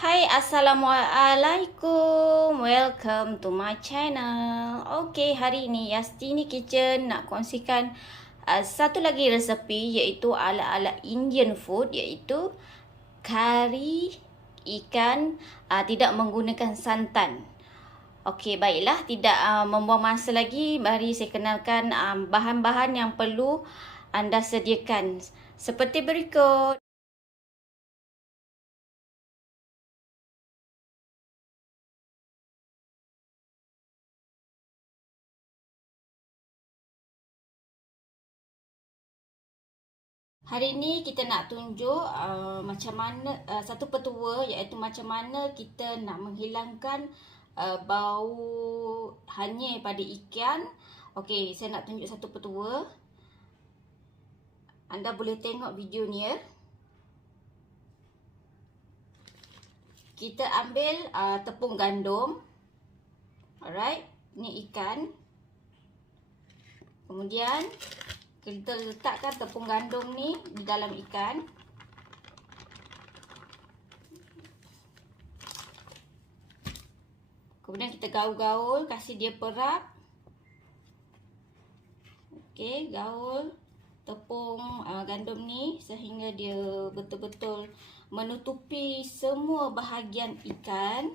Hai, Assalamualaikum. Welcome to my channel. Okay, hari ini Yastini Kitchen nak kongsikan satu lagi resepi iaitu ala-ala Indian food, iaitu kari ikan tidak menggunakan santan. Okey, baiklah, tidak membuang masa lagi, mari saya kenalkan bahan-bahan yang perlu anda sediakan. Seperti berikut. Hari ni kita nak tunjuk macam mana satu petua, iaitu macam mana kita nak menghilangkan bau hanyir pada ikan. Okey, saya nak tunjuk satu petua. Anda boleh tengok video ni ya. Kita ambil tepung gandum. Alright, ni ikan. Kemudian kita letakkan tepung gandum ni di dalam ikan. Kemudian kita gaul-gaul, kasih dia perap. Okey, gaul tepung gandum ni sehingga dia betul-betul menutupi semua bahagian ikan.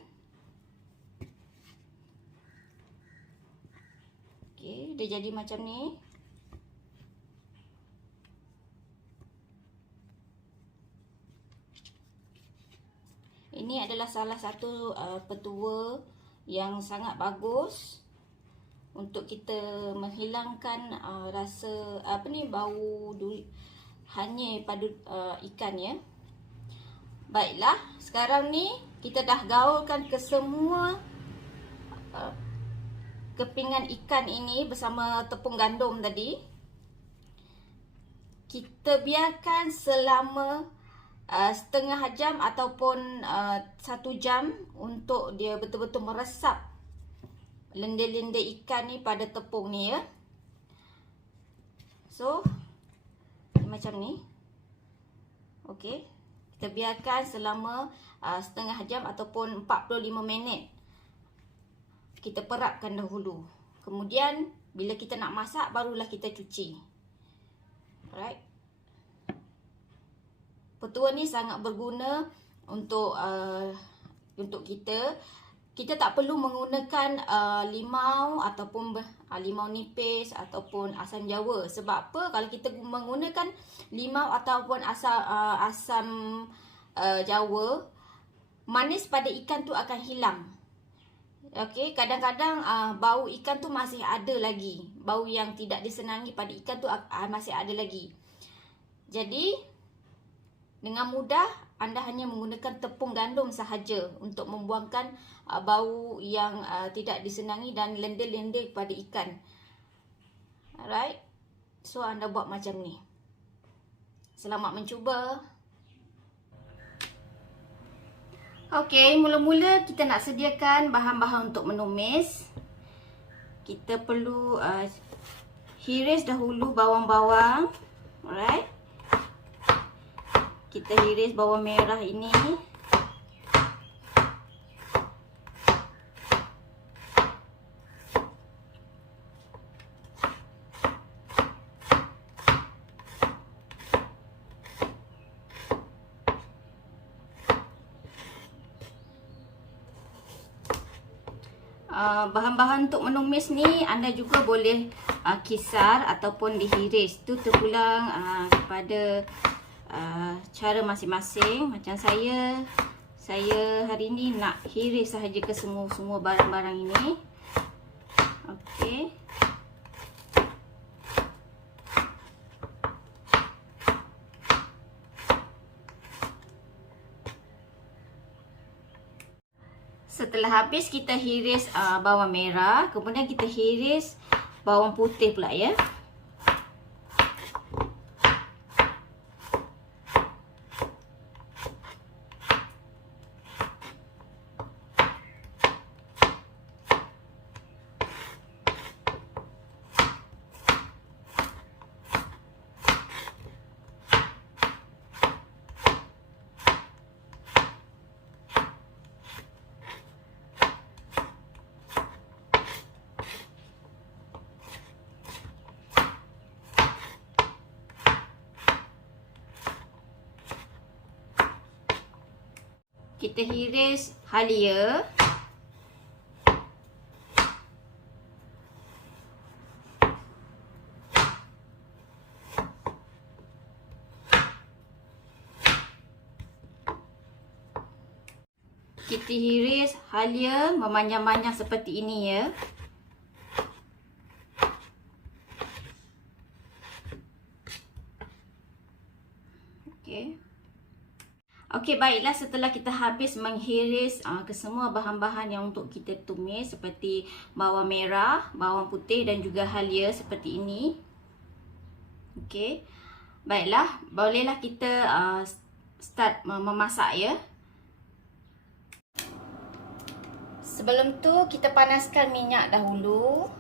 Okey, dia jadi macam ni. Ini adalah salah satu petua yang sangat bagus untuk kita menghilangkan rasa bau hanyir pada ikan ya. Baiklah, sekarang ni kita dah gaulkan ke semua kepingan ikan ini bersama tepung gandum tadi. Kita biarkan selama setengah jam ataupun 1 jam untuk dia betul-betul meresap lendir-lendir ikan ni pada tepung ni ya. So macam ni. Okey, kita biarkan selama setengah jam ataupun 45 minit. Kita perapkan dahulu. Kemudian bila kita nak masak barulah kita cuci. Alright. Petua ni sangat berguna untuk kita. Kita tak perlu menggunakan limau ataupun limau nipis ataupun asam jawa. Sebab apa? Kalau kita menggunakan limau ataupun asam jawa, manis pada ikan tu akan hilang. Okey, kadang-kadang bau ikan tu masih ada lagi. Bau yang tidak disenangi pada ikan tu masih ada lagi. Jadi dengan mudah anda hanya menggunakan tepung gandum sahaja untuk membuangkan bau yang tidak disenangi dan lendir-lendir pada ikan. Alright. So anda buat macam ni. Selamat mencuba. Okey, mula-mula kita nak sediakan bahan-bahan untuk menumis. Kita perlu hiris dahulu bawang-bawang. Alright. Kita hiris bawang merah ini. Bahan-bahan untuk menumis ni anda juga boleh kisar ataupun dihiris. Itu terpulang kepada cara masing-masing. Macam saya hari ni nak hiris sahaja ke semua barang-barang ini. Okey. Setelah habis kita hiris bawang merah, kemudian kita hiris bawang putih pula ya. kita hiris halia. Kita hiris halia memanjang-manjang seperti ini ya. Okey. Okey, baiklah, setelah kita habis menghiris kesemua bahan-bahan yang untuk kita tumis seperti bawang merah, bawang putih dan juga halia seperti ini. Okey. Baiklah, bolehlah kita start memasak ya. Sebelum tu kita panaskan minyak dahulu.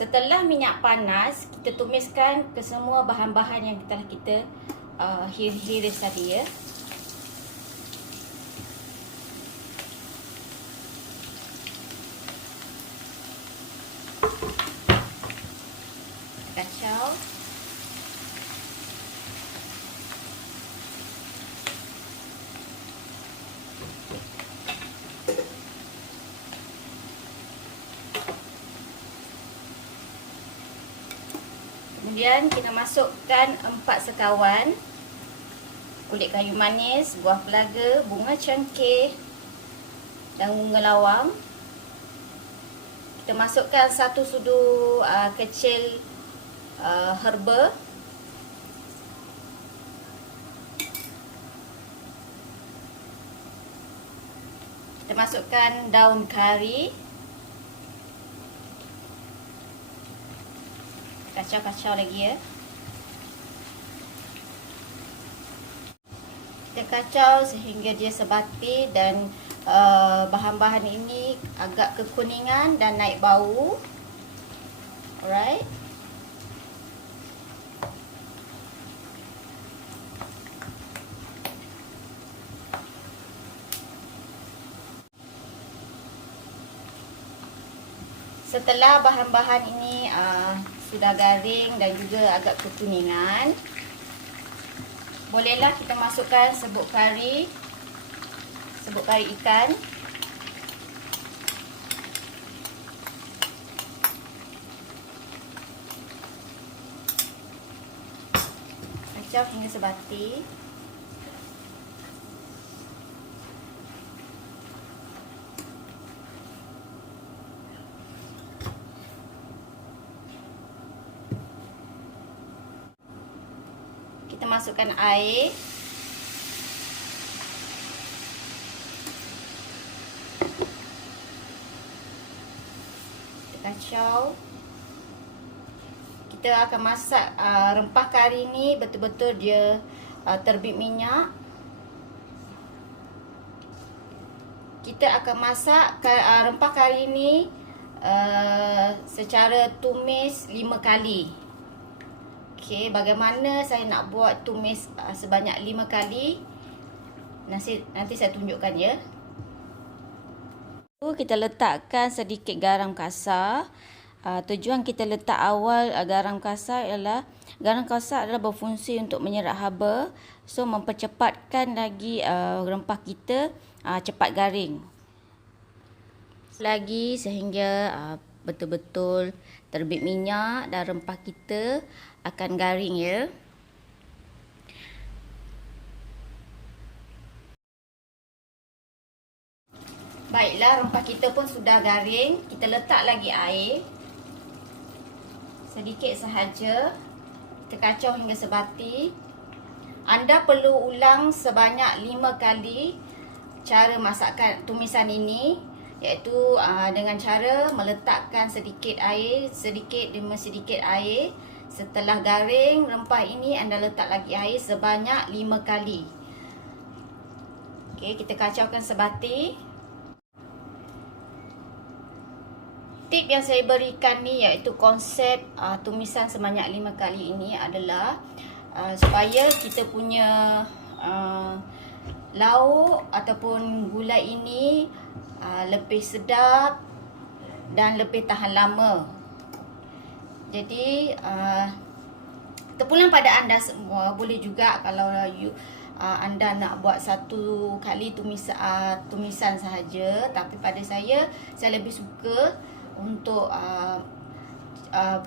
Setelah minyak panas, kita tumiskan kesemua bahan-bahan yang telah kita hiris tadi ya. Kacau. Kemudian kita masukkan 4 sekawan kulit kayu manis, buah pelaga, bunga cengkeh dan bunga lawang. Kita masukkan 1 sudu kecil herba. Kita masukkan daun kari. Kacau-kacau lagi ya. Kita kacau sehingga dia sebati dan bahan-bahan ini agak kekuningan dan naik bau. Alright. Setelah bahan-bahan ini sudah garing dan juga agak kekuningan, bolehlah kita masukkan serbuk kari ikan. Kacau hingga sebati. Kita masukkan air. Kita kacau. Kita akan masak rempah kari ni betul-betul dia terbit minyak. Kita akan masak rempah kari ni secara tumis 5 kali. Okey, bagaimana saya nak buat tumis sebanyak 5 kali? Nanti saya tunjukkan ya. Kita letakkan sedikit garam kasar. Tujuan kita letak awal garam kasar adalah berfungsi untuk menyerap haba, so mempercepatkan lagi rempah kita cepat garing. Lagi sehingga betul-betul terbit minyak dan rempah kita akan garing ya. Baiklah, rempah kita pun sudah garing. Kita letak lagi air sedikit sahaja. Kita kacau hingga sebati. Anda perlu ulang sebanyak 5 kali cara masakan tumisan ini, iaitu dengan cara meletakkan sedikit demi sedikit air. Setelah garing rempah ini, anda letak lagi air sebanyak 5 kali. Okey, kita kacaukan sebati. Tip yang saya berikan ni, iaitu konsep tumisan sebanyak 5 kali ini adalah supaya kita punya lauk ataupun gulai ini lebih sedap dan lebih tahan lama. Jadi terpulang pada anda semua. Boleh juga kalau anda nak buat satu kali tumisan sahaja, tapi pada saya lebih suka untuk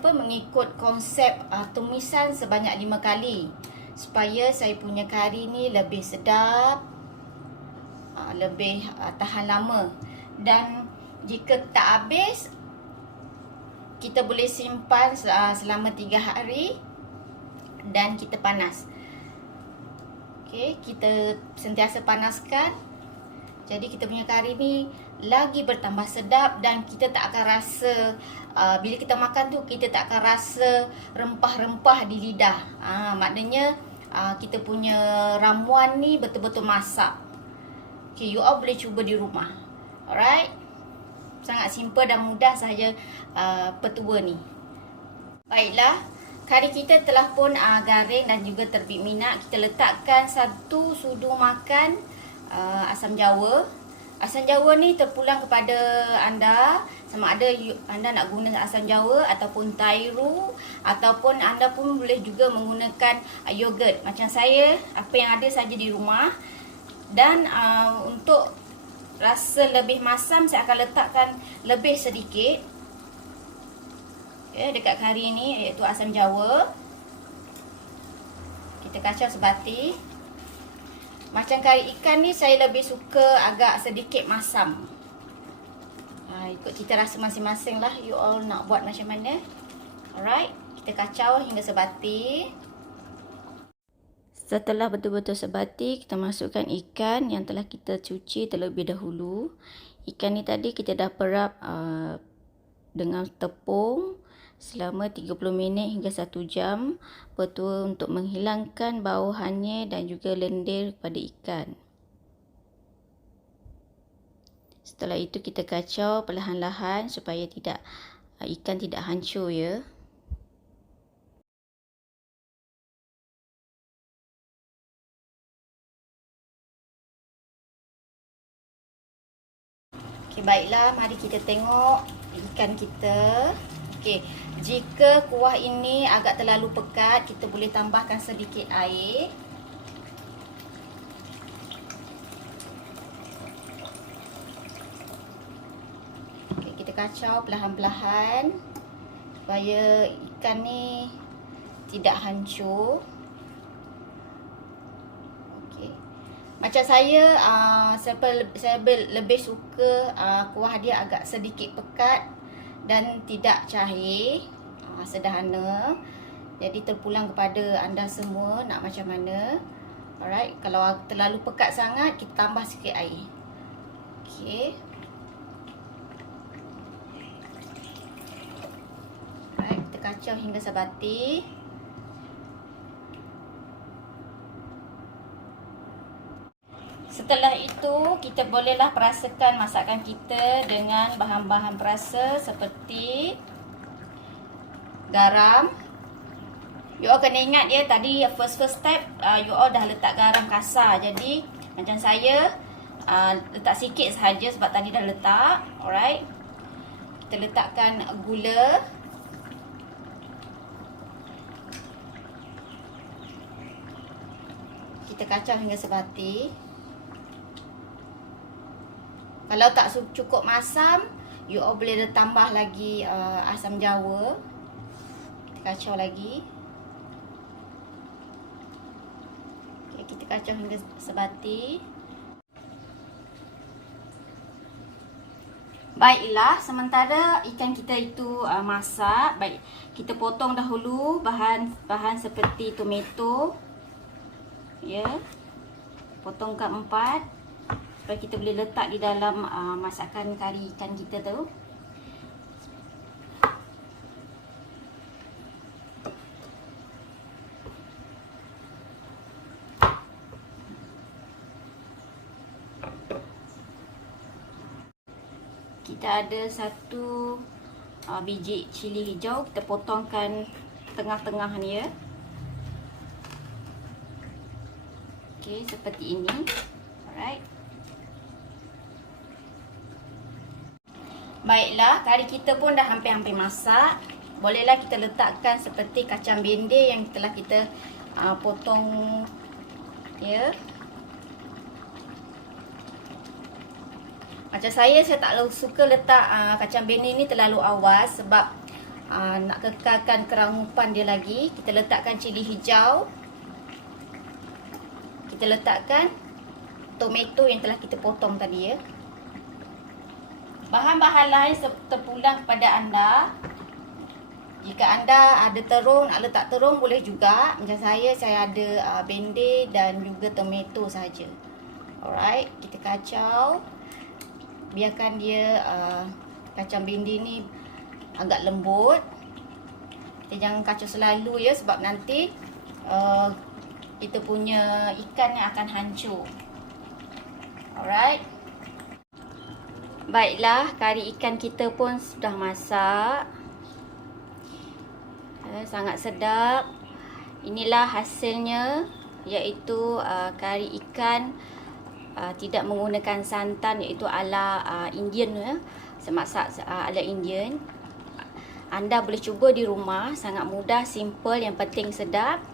mengikut konsep tumisan sebanyak 5 kali supaya saya punya kari ni lebih sedap, lebih tahan lama. Dan jika tak habis, kita boleh simpan selama 3 hari dan kita panas. Okey, kita sentiasa panaskan. Jadi kita punya kari ni lagi bertambah sedap dan kita tak akan rasa bila kita makan tu kita tak akan rasa rempah-rempah di lidah. Maknanya kita punya ramuan ni betul-betul masak. Okay, you all boleh cuba di rumah. Alright. Sangat simple dan mudah sahaja petua ni. Baiklah. Kari kita telah pun garing dan juga terbit minyak. Kita letakkan 1 sudu makan asam jawa. Asam jawa ni terpulang kepada anda, sama ada anda nak guna asam jawa ataupun tairu, ataupun anda pun boleh juga menggunakan yogurt. Macam saya, apa yang ada saja di rumah. Dan untuk rasa lebih masam, saya akan letakkan lebih sedikit. Okay, dekat kari ni, iaitu asam jawa. Kita kacau sebati. Macam kari ikan ni, saya lebih suka agak sedikit masam. Ikut cita rasa masing-masing lah. You all nak buat macam mana. Alright. Kita kacau hingga sebati. Setelah betul-betul sebati, kita masukkan ikan yang telah kita cuci terlebih dahulu. Ikan ni tadi kita dah perap dengan tepung selama 30 minit hingga 1 jam. Betul untuk menghilangkan bau hanyir dan juga lendir pada ikan. Setelah itu kita kacau perlahan-lahan supaya ikan tidak hancur ya. Okey, baiklah, mari kita tengok ikan kita. Okey, jika kuah ini agak terlalu pekat, kita boleh tambahkan sedikit air. Okey, kita kacau perlahan-lahan supaya ikan ni tidak hancur. Okey. Macam saya lebih suka kuah dia agak sedikit pekat dan tidak cair, sederhana. Jadi terpulang kepada anda semua nak macam mana. Alright, kalau terlalu pekat sangat, kita tambah sikit air. Okey. Alright, kita kacau hingga sebati. Setelah itu, kita bolehlah perasakan masakan kita dengan bahan-bahan perasa seperti garam. You all kena ingat ya, tadi first step you all dah letak garam kasar. Jadi macam saya letak sikit sahaja sebab tadi dah letak. Alright. Kita letakkan gula. Kita kacau hingga sebati. Kalau tak cukup masam, you all boleh tambah lagi asam jawa. Kita kacau lagi. Okay, kita kacau hingga sebati. Baiklah, sementara ikan kita itu masak, baik kita potong dahulu bahan seperti tomato. Ya. Potongkan 4. Supaya kita boleh letak di dalam masakan kari ikan kita tu. Kita ada 1 biji cili hijau. Kita potongkan tengah-tengah ni ya. Okey, seperti ini. Alright. Baiklah, kari kita pun dah hampir-hampir masak. Bolehlah kita letakkan seperti kacang bendir yang telah kita potong, ya. Macam saya tak suka letak kacang bendir ni terlalu awal sebab nak kekalkan kerangupan dia lagi. Kita letakkan cili hijau. Kita letakkan tomato yang telah kita potong tadi, ya. Bahan-bahan lain terpulang kepada anda. Jika anda ada terung, nak letak terung boleh juga. Macam saya ada bendir dan juga tomato saja. Alright, kita kacau. Biarkan dia kacang bendir ni agak lembut. Kita jangan kacau selalu, ya, sebab nanti kita punya ikan yang akan hancur. Alright. Baiklah, kari ikan kita pun sudah masak. Sangat sedap. Inilah hasilnya, iaitu kari ikan tidak menggunakan santan, iaitu ala Indian, ya. Semasak ala Indian. Anda boleh cuba di rumah, sangat mudah, simple, yang penting sedap.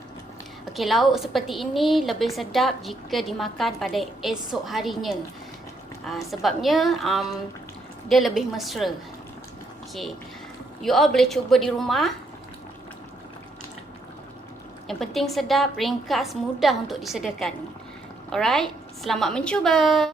Okey, lauk seperti ini lebih sedap jika dimakan pada esok harinya. Sebabnya dia lebih mesra. Okey, you all boleh cuba di rumah. Yang penting sedap, ringkas, mudah untuk disediakan. Alright, selamat mencuba.